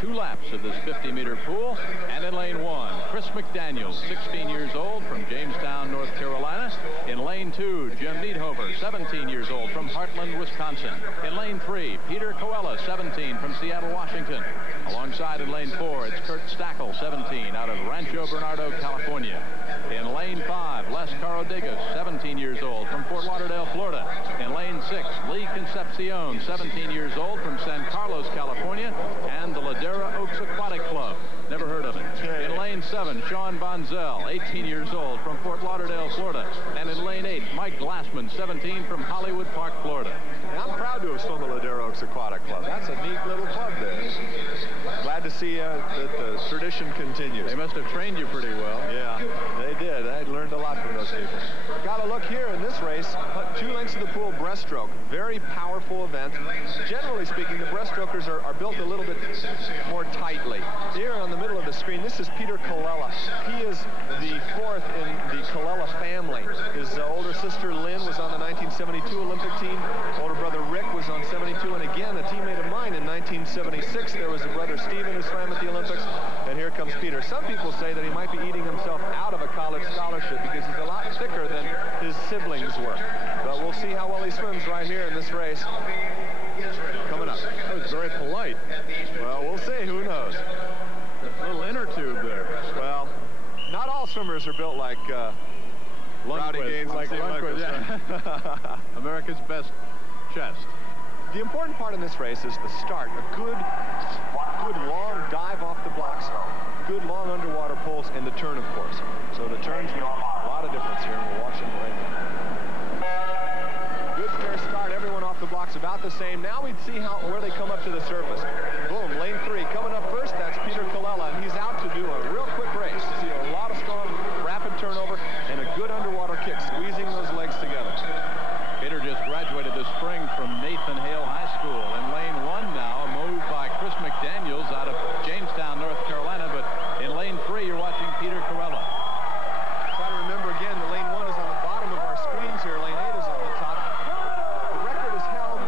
2 laps of this 50-meter pool. And in lane 1, Chris McDaniels, 16 years old, from Jamestown, North Carolina. In lane 2, Jim Needhover, 17 years old, from Heartland, Wisconsin. In lane 3, Peter Coella, 17, from Seattle, Washington. Alongside in lane 4, it's Kirk Stackle, 17, out of Rancho Bernardo, California. In lane 5, Les Carrodegos, 17 years old, from Fort Lauderdale, Florida. In lane 6, Lee Concepcion, 17 years old, from San Carlos, California, and the Ladera Oaks Aquatic Club. Never heard of it. In lane 7, Sean Bonzel, 18 years old, from Fort Lauderdale, Florida. And in lane 8, Mike Glassman, 17, from Hollywood Park, Florida. And I'm proud to have swum the Ladera Oaks Aquatic Club. That's a neat little club there. Glad to see that the tradition continues. They must have trained you pretty well. Yeah, they did. I learned a lot from those people. Got a look here in this race. 2 lengths of the pool breaststroke. Very powerful event. Generally speaking, the breaststrokers are built a little bit more tightly. Here on the middle of the screen, this is Peter Coella. He is the 4th in the Coella family. His older sister Lynn was on the 1972 Olympic team. Older brother Rick was on 72, and again, a teammate of mine in 1976. There was a brother Stephen who swam at the Olympics, and here comes Peter. Some people say that he might be eating himself out of a college scholarship because he's a lot thicker than his siblings were. But we'll see how well he swims right here in this race. Coming up. That was very polite. Well, we'll see. Who knows? A little inner tube there. Well, not all swimmers are built like Rowdy Gaines. Like Lundquist, yeah. America's best chest. The important part in this race is the start. A good long dive off the blocks. Good long underwater pulls, and the turn, of course. So the turns make a lot of difference here, and we'll watch them right now. Good fair start. Everyone off the blocks about the same. Now we'd see where they come up to the surface. Boom, lane 3 coming up first. That's Peter Coella, and he's out to do a real quick race. See a lot of strong, rapid turnover, and a good underwater kick, squeezing those legs together. Peter just graduated this spring from Nathan Hale High School. In lane 1 now, a move by Chris McDaniels out of Jamestown, North Carolina. But in lane 3, you're watching Peter Coella. Try to remember again, the lane 1 is on the bottom of our screens here. Lane 8 is on the top. The record is held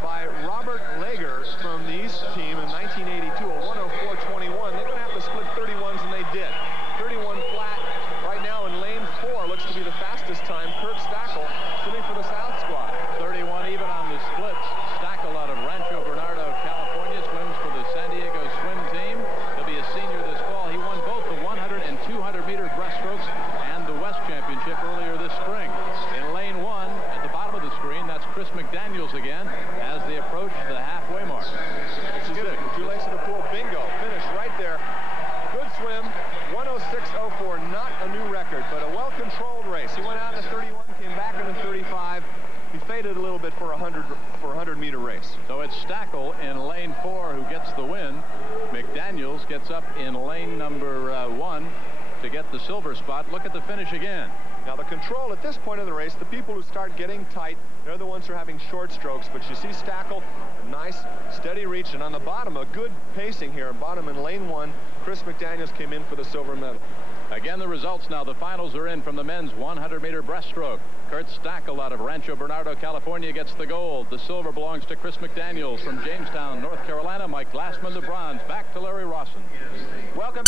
by Robert Lager from the East team in 1982, a 104.21. They're going to have to split 31s, and they did. 31 flat. Right now in lane 4 looks to be the fastest time. Kirk Stackle swimming for the South squad. 31 even on the splits. Stackle out of Rancho Bernardo, California, swims for the San Diego swim team. He'll be a senior this fall. He won both the 100 and 200-meter breaststrokes and the West Championship earlier this spring. In lane 1, at the bottom of the screen, that's Chris McDaniels again as they approach the halfway mark. This is it. 2 lengths of the pool. Bingo. Finish right there. Good swim. 106.04. Not a new record, but a well-controlled race. He went out in a 31, came back in a 35. He faded a little bit for a 100-meter race. So it's Stackle in lane 4 who gets the win. McDaniels gets up in lane number 1 to get the silver spot. Look at the finish again. Now the control at this point in the race, the people who start getting tight, they're the ones who are having short strokes. But you see Stackle, a nice steady reach, and on the bottom, a good pacing here. Bottom in lane 1, Chris McDaniels came in for the silver medal. Again, the results now. The finals are in from the men's 100-meter breaststroke. Kurt Stackle out of Rancho Bernardo, California, gets the gold. The silver belongs to Chris McDaniels from Jamestown, North Carolina. Mike Glassman, the bronze. Back to Larry Rawson. Welcome.